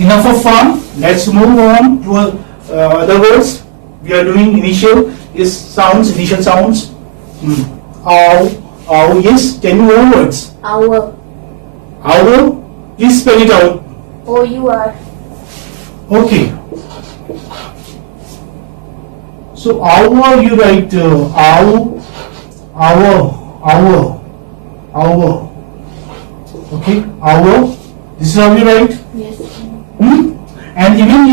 enough of fun. Let's move on to other words. We are doing initial sounds. Ow, yes. Can you more words? Hour. Owl. Please spell it out. O-U-R. Okay. So hour you write hour. Okay, hour. This is how you write. Yes. And even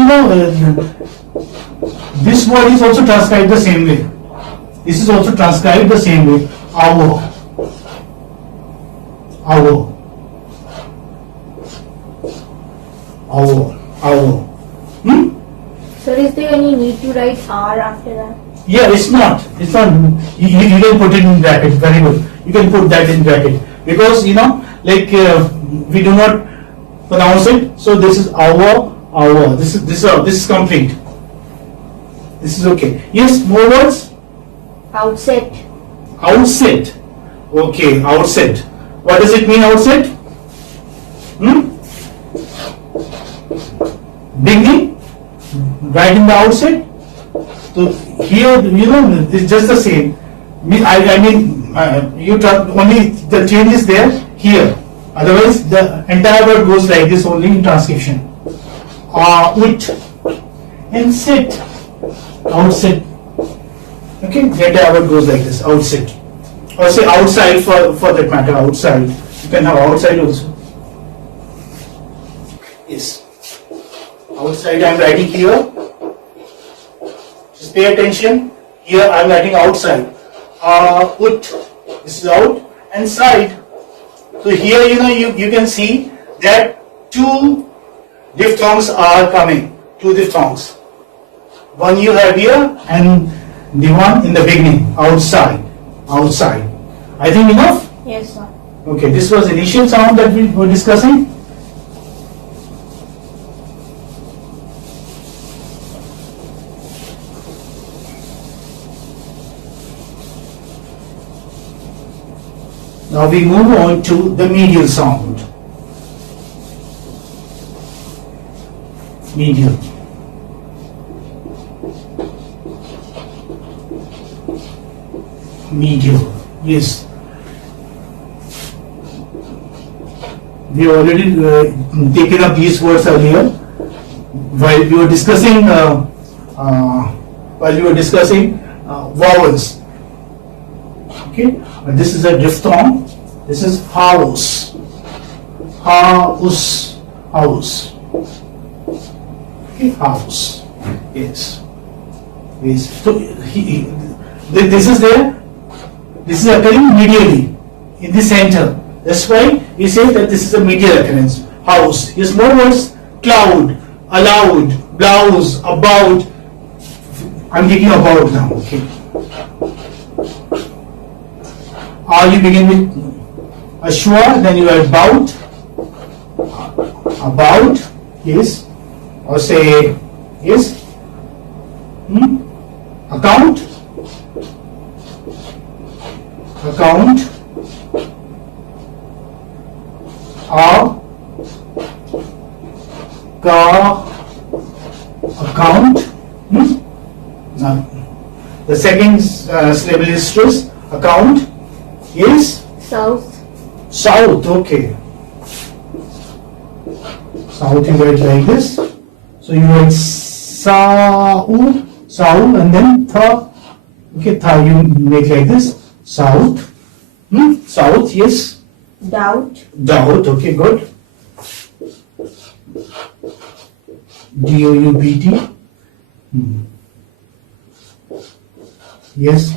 this word is also transcribed the same way. This is also transcribed the same way. Hour. So is there any need to write R after that? Yeah, it's not. You can put it in bracket. Very good. You can put that in bracket because we do not pronounce it. So this is hour. This is complete. This is okay. Yes, more words. Outset. Outset. Okay, outset. What does it mean, outset? Beginning. Right in the outset. So here, it's just the same. Only the change is there here. Otherwise, the entire word goes like this only in transcription. Out and sit. Outset. Okay, the entire word goes like this. Outset. Or say outside for that matter. Outside. You can have outside also. Yes. Outside I am writing here. Just pay attention. Here I am writing outside. Ut. This is out. And side. So here you can see that two diphthongs are coming. Two diphthongs. One you have here and the one in the beginning. Outside. I think enough? Yes, sir. Okay, this was initial sound that we were discussing. Now we move on to the medial sound. Medial. Yes. We already taken up these words earlier while we were discussing vowels. Okay, this is a diphthong. This is house. Okay, house. Yes. So this is there. This is occurring medially in the center. That's why we say that this is a medial occurrence. House. Yes, more words. Cloud, allowed, blouse, about. I'm taking about now. Okay. You begin with ashwa, then you add about, yes, or say, yes, account, account, Now, the second syllable is stressed. Account is south. Okay. South you write like this. So you write sau, and then tha. Okay, tha you make like this. South. South, yes. Doubt. Okay, good. doubt. Yes.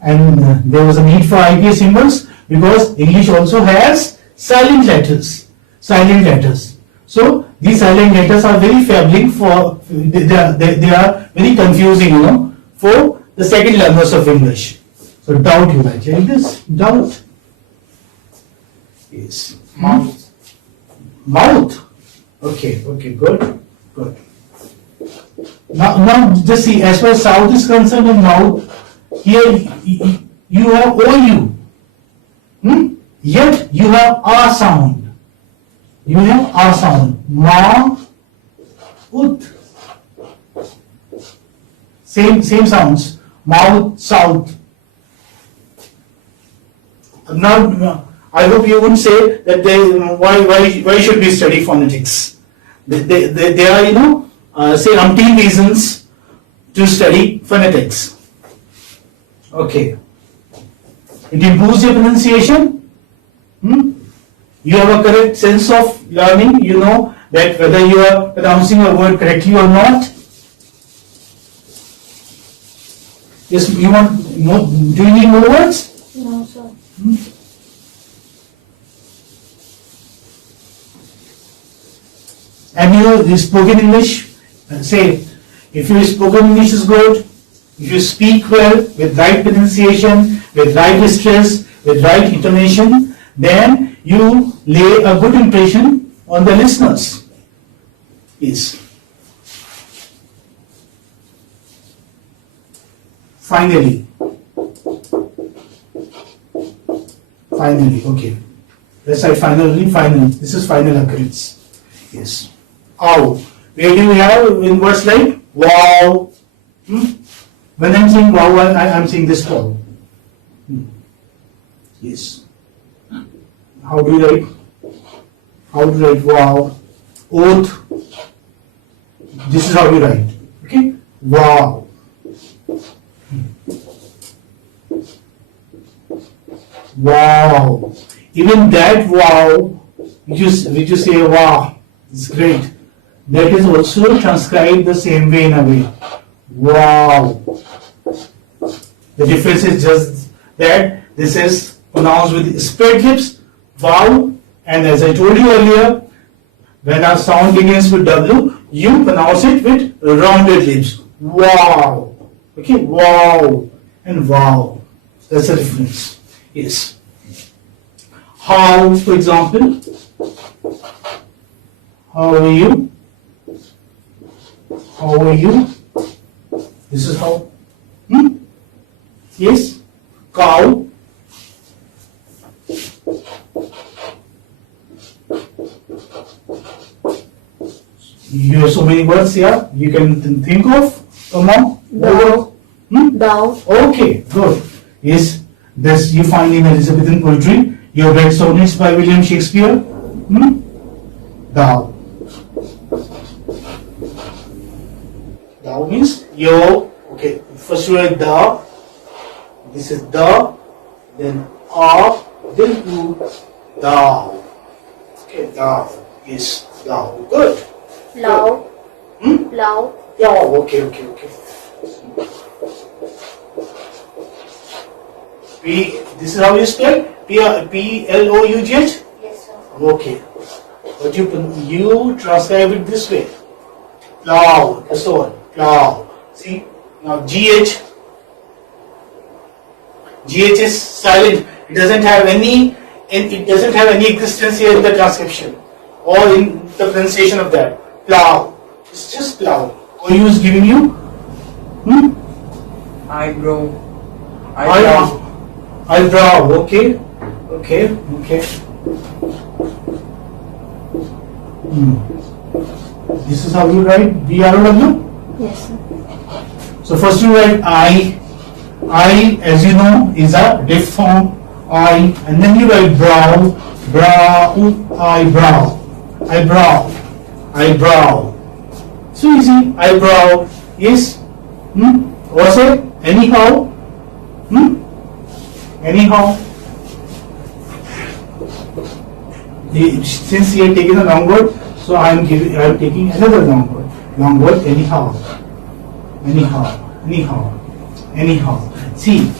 And there was a need for IPA symbols because English also has silent letters. So these silent letters are very troubling they are very confusing, for the second learners of English. So doubt you write like this. Doubt. Yes. Mouth. Okay, good. Now just see, as far as south is concerned and mouth, here you have OU. Yet you have R sound. Ma, Ut. Same sounds. Mouth, south. Now, I hope you wouldn't say that why should we study phonetics? There are, say umpteen reasons to study phonetics. Okay. It improves your pronunciation. You have a correct sense of learning. You know that whether you are pronouncing a word correctly or not. Yes, you want more? Do you need more words? No, sir. And the spoken English, say, if your spoken English is good, if you speak well, with right pronunciation, with right stress, with right intonation, then you lay a good impression on the listeners. Yes. Finally, okay. Let's say finally, final. This is final occurrence. Yes. Ow. Where do we have in words like wow? When I'm saying wow, I'm saying this wow. Yes. How do you write? How do you write wow? Oath. This is how you write. Okay? Wow. Wow. Even that wow, which you say wow, it's great. That is also transcribed the same way in a way. Wow. The difference is just that this is pronounced with spread lips, wow, and as I told you earlier, when our sound begins with W, you pronounce it with rounded lips. Wow. Okay, wow and wow. That's the difference. Yes. How, for example, how are you? How are you? This is how. Yes. Cow. You have so many words here you can think of. Come on. Thou. Thou. Okay, good. Yes, this you find in Elizabethan poetry. You have read sonnets by William Shakespeare. Thou. Thou means yo. Okay, first you write the. This is the. Then a. Then u. Thou. Okay, thou. Yes, thou. Good. Loud. Loud. Yeah, okay. This is how you spell P-L-O-U-G-H? Yes, sir. Okay. But you transcribe it this way. Plow. That's the one. Plow. See? Now G-H. G-H is silent. It doesn't have any existence here in the transcription or in the pronunciation of that. Plow. It's just plow. OU is giving you Eyebrow. eyebrow. Okay. This is how you write B-R-O-W? Yes, sir. So first you write I. I, as you know, is a diphthong. I, and then you write brow. Eyebrow. So easy. Eyebrow. Yes. Or say anyhow. Anyhow. Since you have taken a long word, so I am taking another long word. Long word anyhow. Anyhow. See,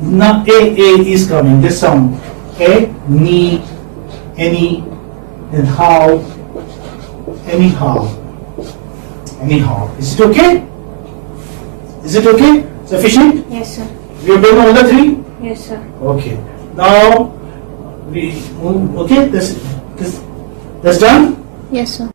now a is coming. This sound. A, ni, any, then how, anyhow. Is it okay? Sufficient? Yes, sir. We have done all the three? Yes, sir. Okay. Now, okay, that's done? Yes, sir.